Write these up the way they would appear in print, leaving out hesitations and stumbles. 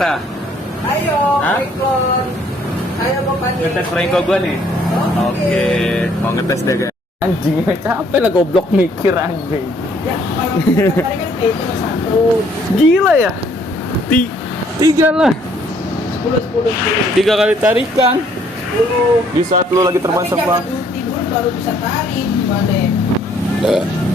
kita? Ayo, Hah? Rekon. Ayo mau panik. Ngetes Franco gua nih. Oke, mau ngetes deh guys. Anjing, capek lah goblok mikir anjing. Ya, kalau kita tadi kan cuma satu. Gila ya? Tiga lah. 10. 3 kali tarikan. 10. Di saat lu lagi terbang Tapi sama. jangan dulu tidur baru bisa tarik gimana ya?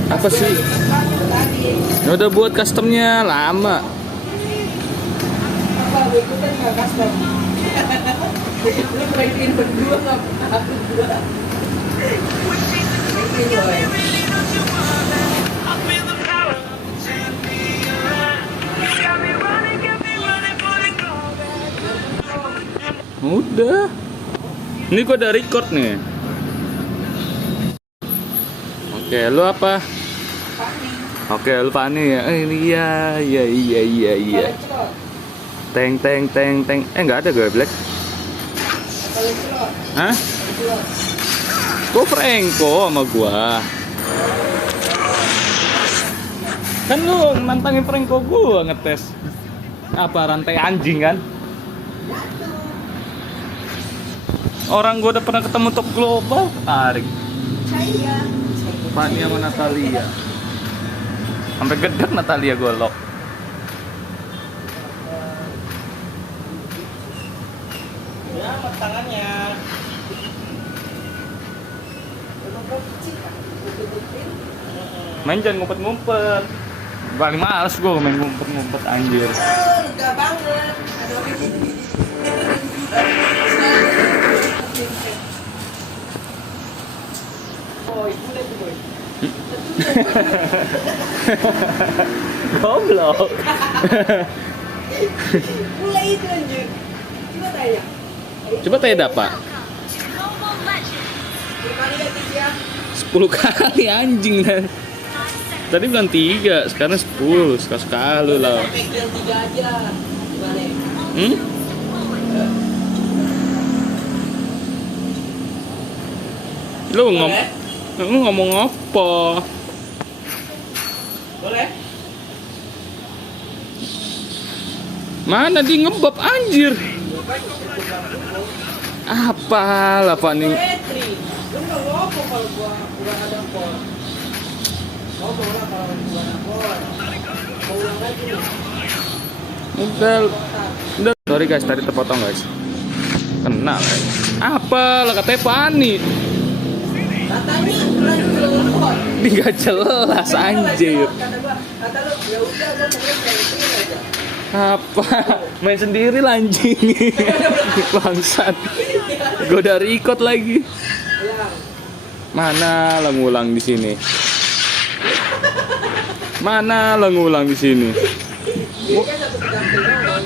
Apa sih? Tarik. Ya udah buat customnya lama. Apa gue ikutan nggak custom? Lu Franklin berdua nggak pernah aku berdua. Franklin boy. Udah. Ini gua udah record nih. Oke, lu apa? Oke, lu Fani ya. Iya. Teng. Nggak ada gue Black. Hah? Gua Franco sama gua. Kan lu nantangin Franco gua ngetes. Apa rantai anjing kan? Orang gua udah pernah ketemu top global, tarik. Saya. Fani sama Natalia. Sampai gedek Natalia golok. Ya, tangannya. Main jangan ngumpet-ngumpet. Paling males gua main ngumpet-ngumpet anjir. Lega banget. Aduh. Boy, mulai tuh boy. Goblok. Mulai itu anjir. Coba tanya. Coba tanya dapat. Gimana ya Tisya? 10 kali anjing dan. Tadi bilang 3, sekarang 10. Sekali lah. Pegang 3 aja. Gimana ya? Lu ngomong apa? Boleh? Mana di ngebab anjir? Apalah Pak nih. Petri. Lu nggak ngomong kalau gua ada pol. Ngomong lah kalau gua ada pol. Mau ulang lagi nih. Udah. Sorry guys, tadi terpotong guys. Kenal. Apa lah katanya Fani? Katanya lanjut. Ini gak jelas anjir. Kata lu ya udah gua pokoknya Petri aja. Apa? Main sendiri lah anjing. Bangsat. Gue udah record lagi. Ulang. Mana lah ngulang di sini? Mana lah ngulang di sini? Ini kan satu pendamping doang.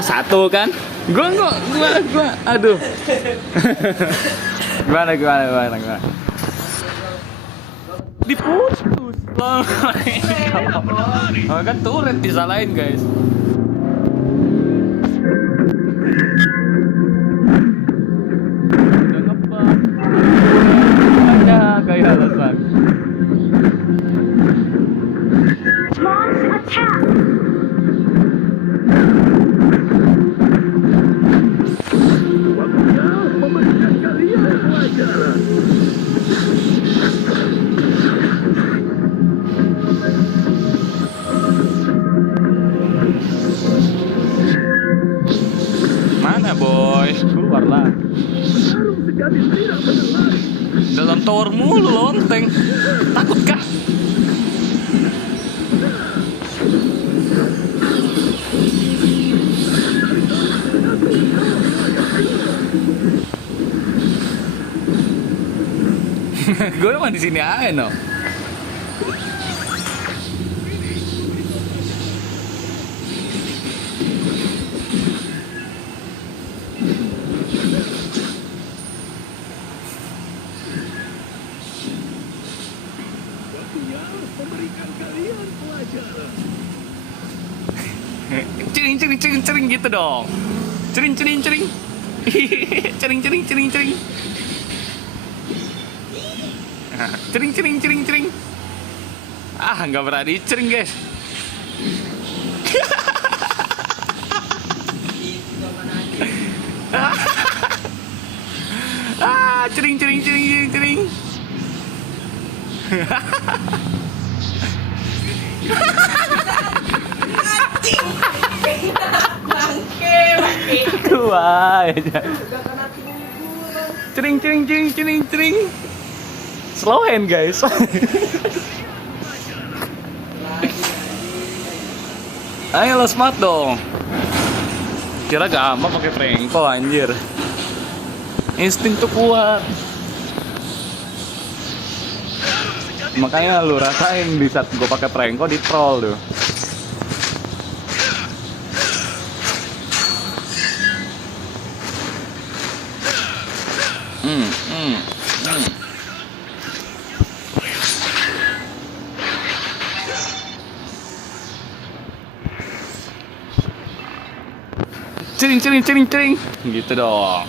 Satu kan? Gua aduh. Gimana? Diputus. Oh, kan turret disalahin guys. Udah ngebak. Ada kayak alasan. Mana boy? Keluarlah. Dalam tower mulu lonteng. Takut kah? Gue emang di sini aja no. cering gitu dong. Cering. Cering. Cering. Ah, nggak berani cering, guys. Ah, cering. Bangke. Wah, aja. Udah kena timun. Cering. Slow hand, guys. Ayo lo smart dong. Kira gampang pakai Franco anjir. Insting tuh kuat. Makanya lu rasain di saat gue pakai Franco di troll tuh. Cering. Gitu dong.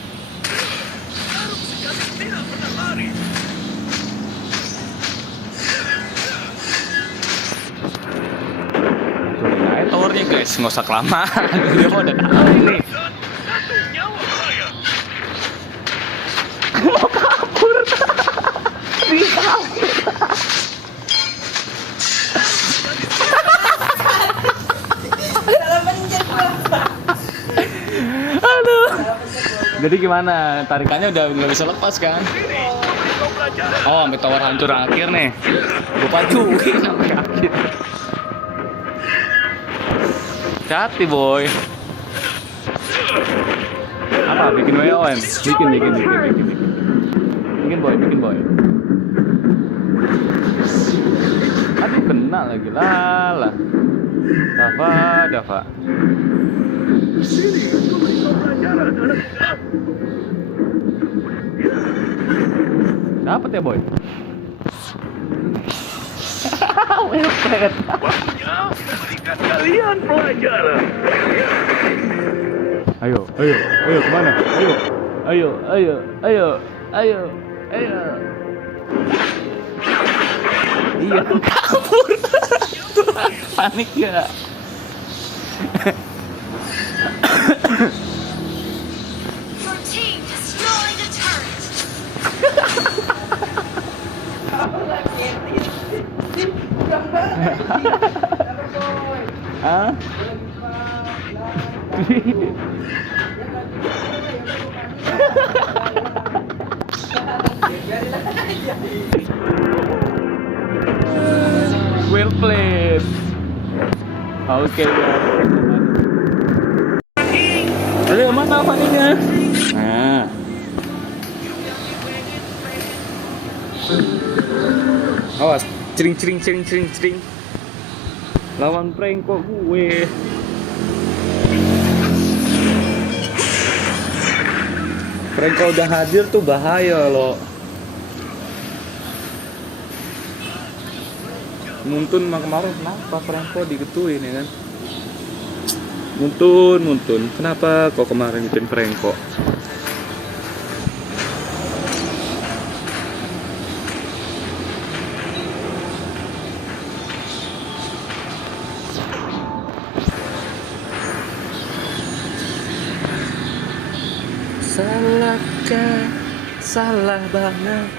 Tuh, towernya guys, nggak usah kelamaan. Dia mau udah tahu ini. Mau kabur. Salah pencet Bapak. Aduh. Jadi gimana? Tarikannya udah nggak bisa lepas kan? Oh, sampai tower hancur akhir nih. Gue pacuin sampai akhir. Hati boy. Apa? Bikin WOM? Bikin. Bikin boy. Aduh, kena lagi lala. Dava. Dapat ya boy. Well played. Waktunya memberikan kalian pelajaran. Ayo, kemana? Ayo. Iya, kabur. Tuhan, panik ya. Your team destroyed a turret. Hah? Well played. Oke guys. Ayo, mana maninya? Nah. Awas, cering. Lawan prank kok gue. Prank kalau udah hadir tuh bahaya loh. Muntun kemarin kenapa Franco digetuin ya kan? Muntun. Kenapa kok kemarin gituin Franco? Salah banget.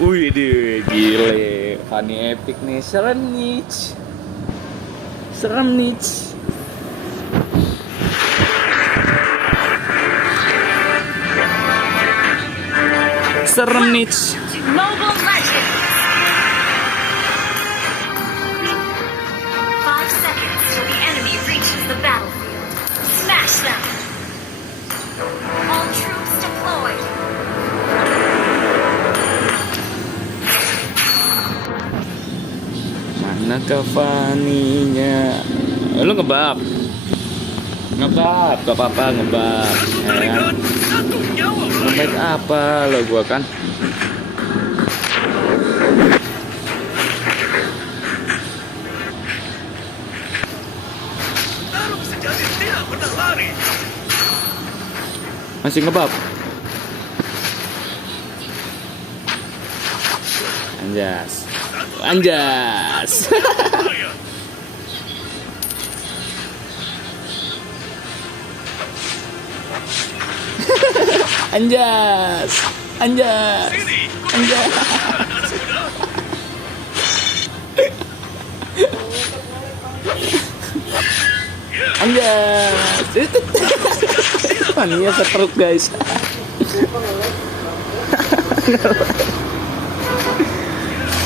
Wih deh, gile. Funny epic nih, serem nih. To Mobile Legends. 5 seconds till the enemy reaches the battlefield. Smash them. All troops deployed. Mana Cavani-nya? Lu ngebab, gak apa-apa ngebab. Ya. Satu nyawa Ngebab apa lo gua kan? pernah lari. Masih ngebab. Anjas. Anjas. Bahaya. Anjas. Anjas. Sini, Anjas. anak muda. Anjas. Mania setruk guys.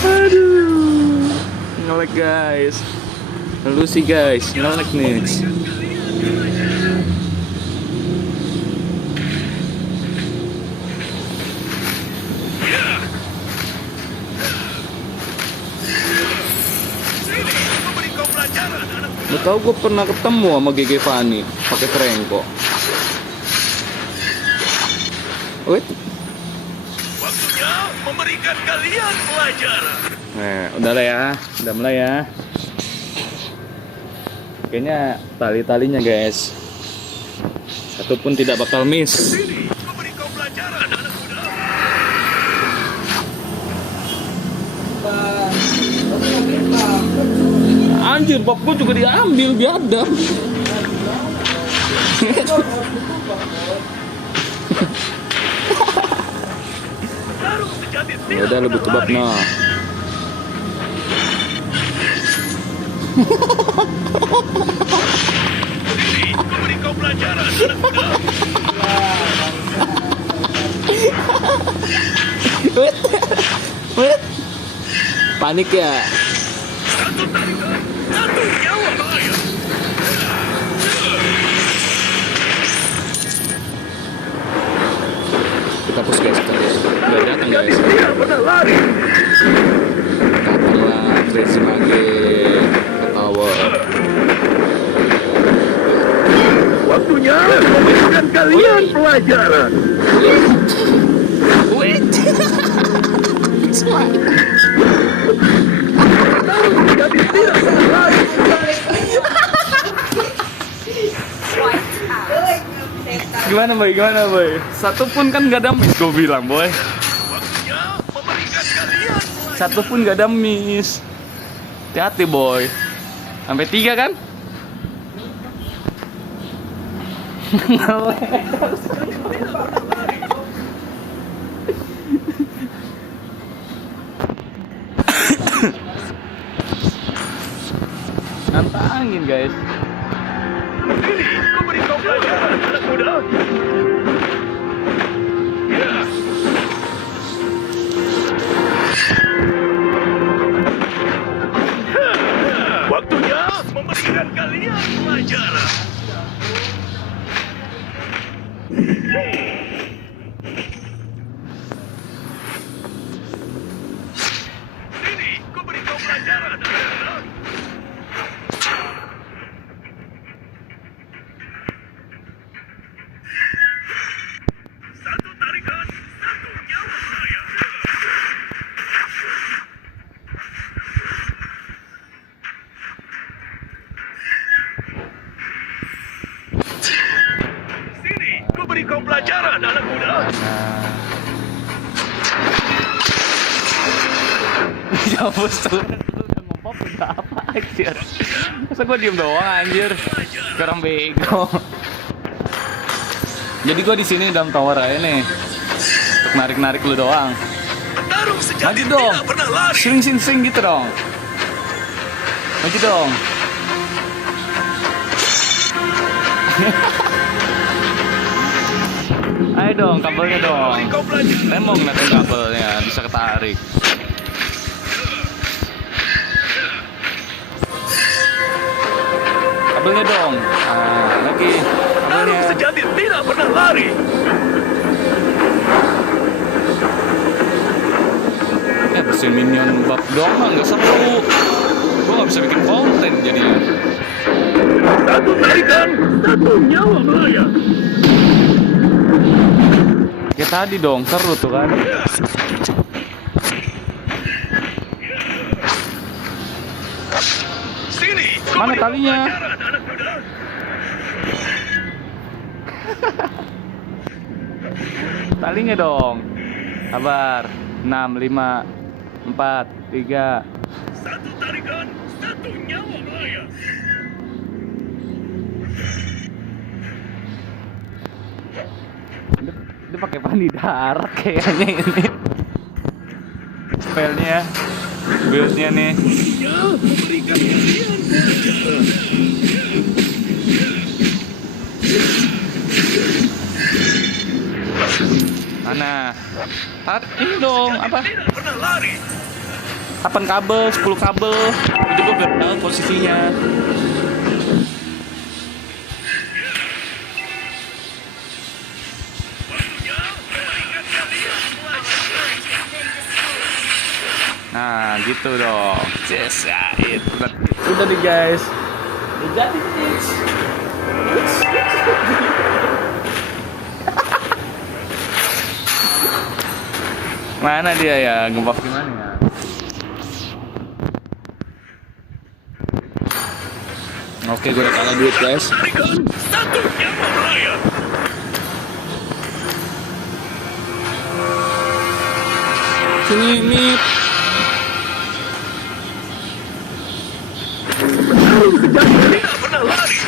Aduh. Ngelek guys. Lalu sih guys, ngelek nih. Sini, memberi kau pelajaran, anak muda. Lu tau gue pernah ketemu sama GG Fani pakai Trengko. Wait. Waktunya memberikan kalian pelajaran. Udah lah ya, udah mulai ya. Kayaknya tali-talinya guys, satu pun tidak bakal miss. Sini, memberi kau pelajaran, anak muda. Anjir, bab gue juga diambil biadab. Tarung sejati Ya tidak udah lu pernah butuh bab lari. no. Sini, memberi kau pelajaran, anak muda. Wait. Wait. Panik ya. Satu tarikan, satu nyawa bahaya. Kita push guys, kita push. Udah datang guys. Tidak pernah lari. Datanglah Tracy Mage ke tower. Waktunya memberikan kalian pelajaran. Wait. Tarung sejati tidak pernah lari. Gimana boy? Gimana boy? Satu pun kan gak ada miss gue bilang boy. Waktunya memberikan kalian pelajaran. Satu pun gak ada miss. Hati-hati boy. Sampai 3 kan? Nantangin guys. Ini, memberi kau pelajaran, anak muda. Ya. Waktunya memberikan kalian pelajaran. Sini, ku beri kau pelajaran, anak muda. Satu tarikan, satu nyawa bahaya. Sini, ku beri kau pelajaran, anak muda. Ya bos tuh udah ngopop udah apa anjir. Masa gue diem doang anjir. Sekarang bego. Jadi gue di sini dalam tower aja nih. Untuk narik-narik lu doang. Tarung sejati Maju dong. tidak pernah lari. Sing gitu dong. Maju dong. Ayo dong, kabelnya dong. Beri kau pelajaran. Lemong ngeliatin kabelnya, bisa ketarik. Kabelnya dong. Lagi Tarung kabelnya. sejati tidak pernah lari. Ya bersihin minion bab doang mah nggak seru. Gua nggak bisa bikin konten jadinya. Satu tarikan, satu nyawa bahaya. Ya tadi dong seru tuh kan. Sini, ku Mana beri kau talinya? pelajaran, anak muda. Talinya dong. Sabar. 6, 5, 4, 3. Satu tarikan, satu nyawa melayang. Dia pakai pandi darat kayaknya ini. Spellnya, buildnya nih. Ya, memberikan kalian pelajaran. Mana? Ini dong, apa? Tidak pernah lari. 8 kabel, 10 kabel. Itu gue biar tahu posisinya. Waktunya memberikan kalian pelajaran. Nah, gitu dong. Yes, ya, itu. Udah nih guys. Udah jadi guys. Mana dia ya? Gembok gimana ya? Oke, gue udah kalah duit guys. Tarikan, satu nyawa melayang. Sini, Mit. Tidak pernah lari.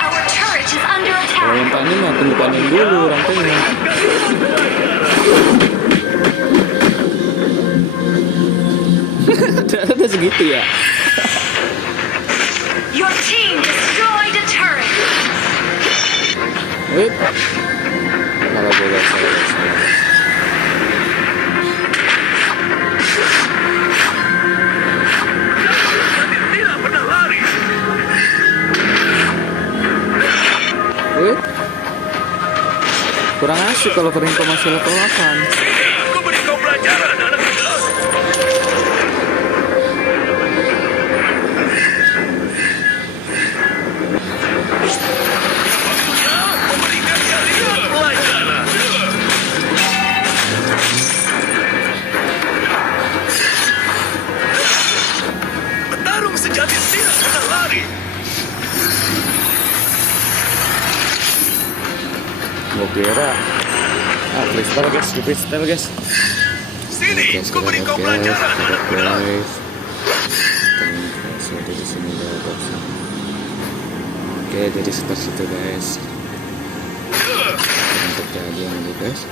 Our turret is under Kalau attack. yang tadi mah tunggu panen dulu rantainya. Ternyata udah segitu ya. Your team destroyed a turret. Wait. Salah gue guys, salah. Tidak pernah lari. Wait. Kurang asik kalau perintah masih level 8. Aku beri kau pelajaran, anak muda. Waktunya memberikan kalian pelajaran. Petarung sejati tidak pernah lari. Gue kira. Freestyle guys, freestyle guys. Sini, Guys, aku beri kau pelajaran, anak muda. Sudah di sini guys. Oke, jadi seperti itu guys. Untuk jadi ini guys.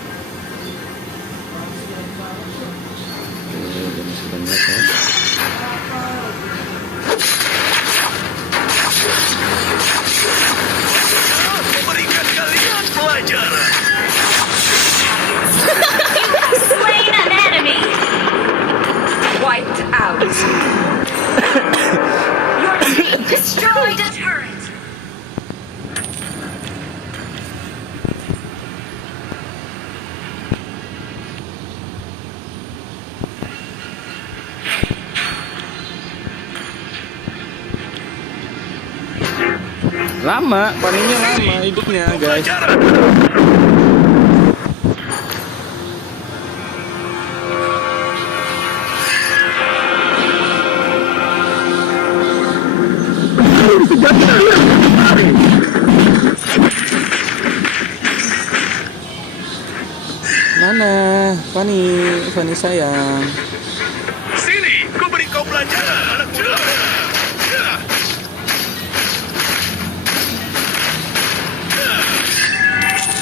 Oke, jadi sudah mulai guys. Memberikan kalian pelajaran. Slain an enemy. Wiped out. Your team destroyed a turret. Lama, panennya lama hidupnya guys. Pelajaran. Mana? Fani sayang. Sini, ku beri kau pelajaran, anak muda.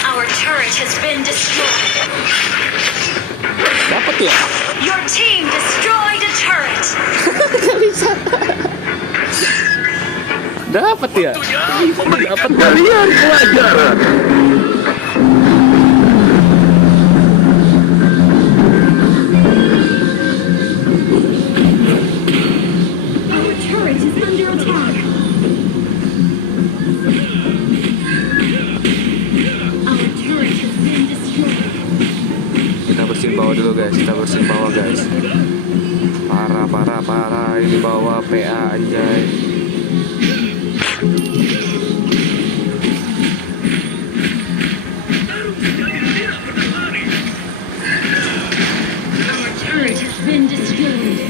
Our turret has been destroyed. Dapat ya? Your team destroyed a turret. Dapat ya? Waktunya memberikan Dapat. kalian pelajaran. Our turret is under attack. Our turret has been destroyed. Kita bersihin bawah dulu guys, kita bersihin bawah guys. Parah ini bawah PA anjay. Our turret has been destroyed.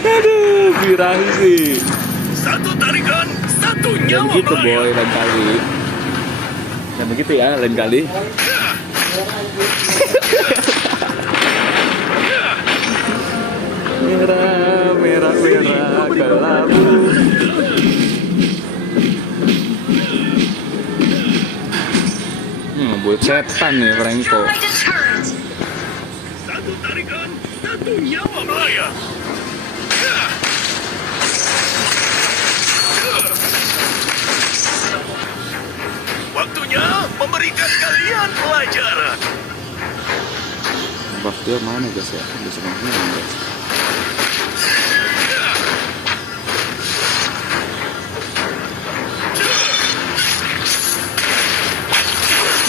Aduh, Birahi. Satu tarikan, satu Dan nyawa gitu melayang. boy, lain kali. Dan begitu ya, lain kali. Merah, merah, merah, kelabu. Buat setan nih, Franco. Destroyed a turret. Satu tarikan, satu nyawa melayang. Waktunya memberikan kalian pelajaran. Buff dia mana guys ya? Di sebelahnya guys.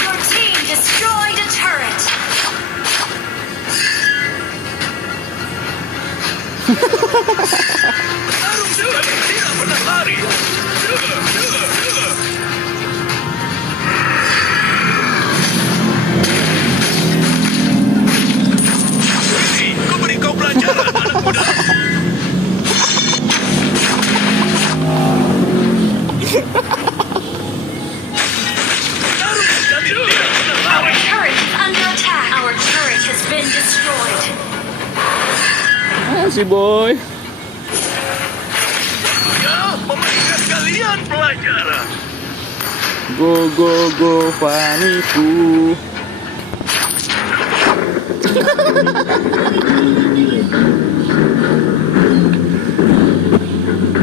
Your team destroyed a turret. Tarung sekali tidak pernah lari. Ini, ku beri kau pelajaran, anak muda. Tarung sekali tidak pernah Our lari. turret is under attack. Our turret has been destroyed. Si boy. Ya, memberikan kalian pelajaran. Go go go Faniku.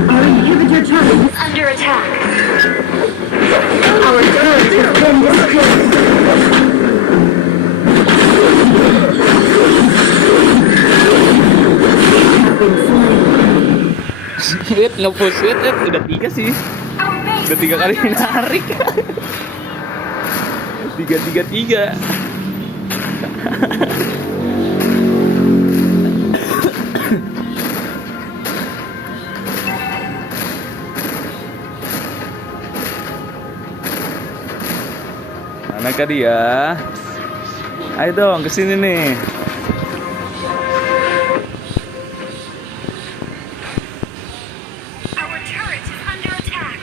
Our inhibitor turret is under attack. Our turret has been destroyed. Wait, nge-push wait, udah 3 sih. Our base Udah 3 is kali under attack. narik. 3-3-3. Mana kah dia? Ayo dong kesini nih. Our turret is under attack.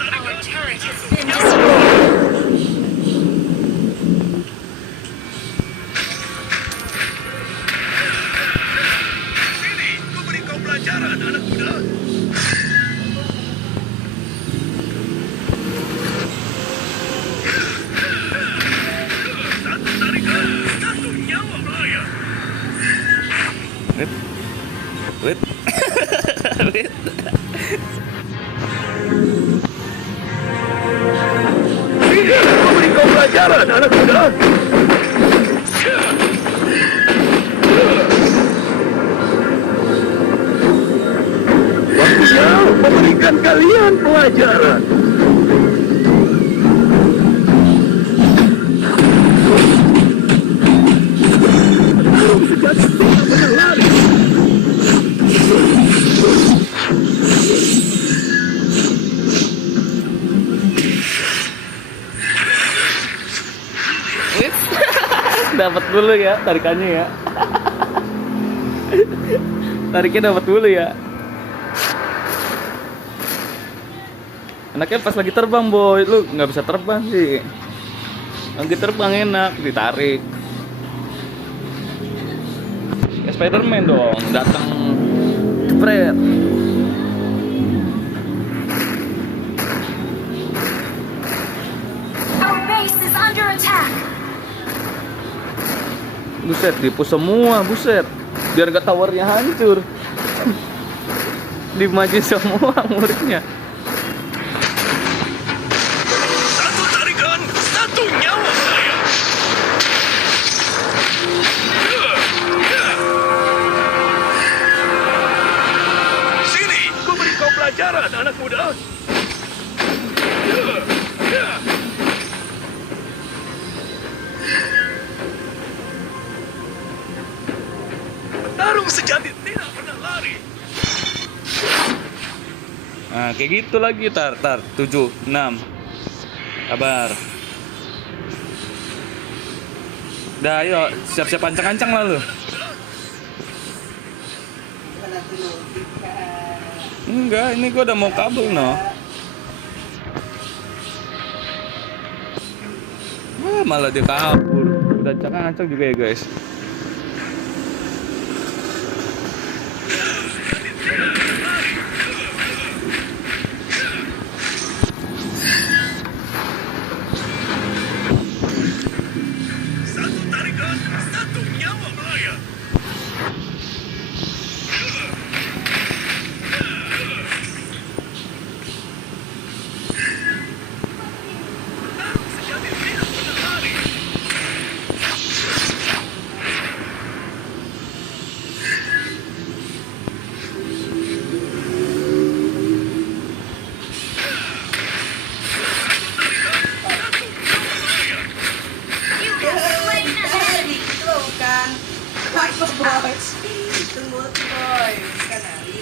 Our turret has been destroyed. Sini, ku beri kau pelajaran, anak muda. Satu tarikan, satu nyawa melayang. Wait. Wait. Wait. Sini, ku beri kau pelajaran, anak muda. Waktunya memberikan kalian pelajaran. Tarung sejati tidak pernah lari. Wait. Dapat dulu ya tarikannya ya. Tariknya dapat dulu ya. Enaknya pas lagi terbang boy, lu nggak bisa terbang sih. Lagi terbang enak, ditarik. Ya Spiderman dong, datang jepret. Our base is under attack. Buset, dipus semua, buset. Biar gak towernya hancur. Dimaju semua muridnya. Satu tarikan, satu nyawa melayang. Sini, ku beri kau pelajaran, anak muda. Petarung sejati tidak pernah lari. Nah, kayak gitu lagi, tar, 7, 6. Kabar. Dah, ayo siap-siap ancang-ancang lah lu. Wala tulog ka. Enggak, ini gua udah mau kabel no. Wah, malah dia kabur. Udah ancang-ancang juga ya guys. Satu tarikan, satu nyawa melayang. Sejati tidak pernah lari. You have slain an enemy. Tulog ka. Wako boys. Tunggu boys. Kanali.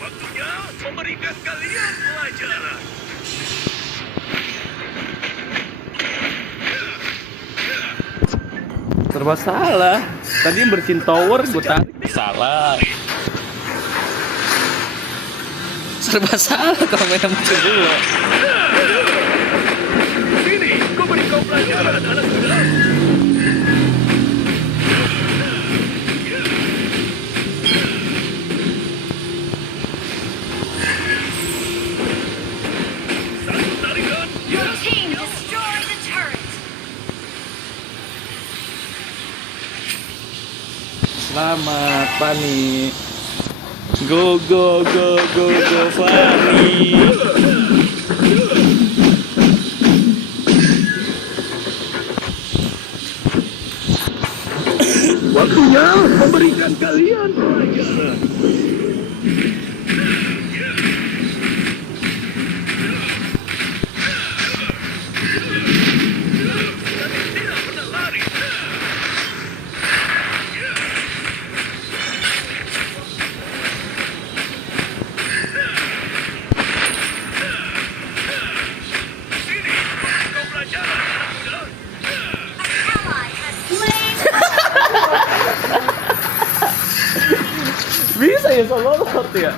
Waktunya memberikan kalian pelajaran. Serba salah. Tadi yang bersihin tower gue tarik. Salah. Serba salah kalau main sama gue. Sini, ku beri kau pelajaran, anak muda. Satu tarikan, Your team destroyed the turret. Selamat Fani. Go go go go go Fani. waktunya memberikan kalian pelajaran. Tidak pernah lari. Sini, kau pelajaran, anak muda. Ally has slain. Bisa ya solo lord ya.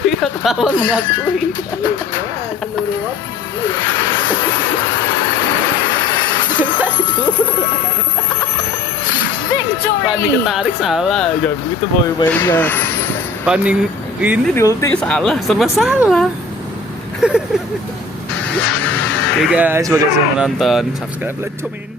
Pihak lawan mengakui. Wah, seluruh waktu. Fani Victory. ketarik salah. Jangan begitu boy mainnya. Fani ini di ulti salah, serba salah. Oke guys, bagi yang sudah menonton, subscribe, like, comment.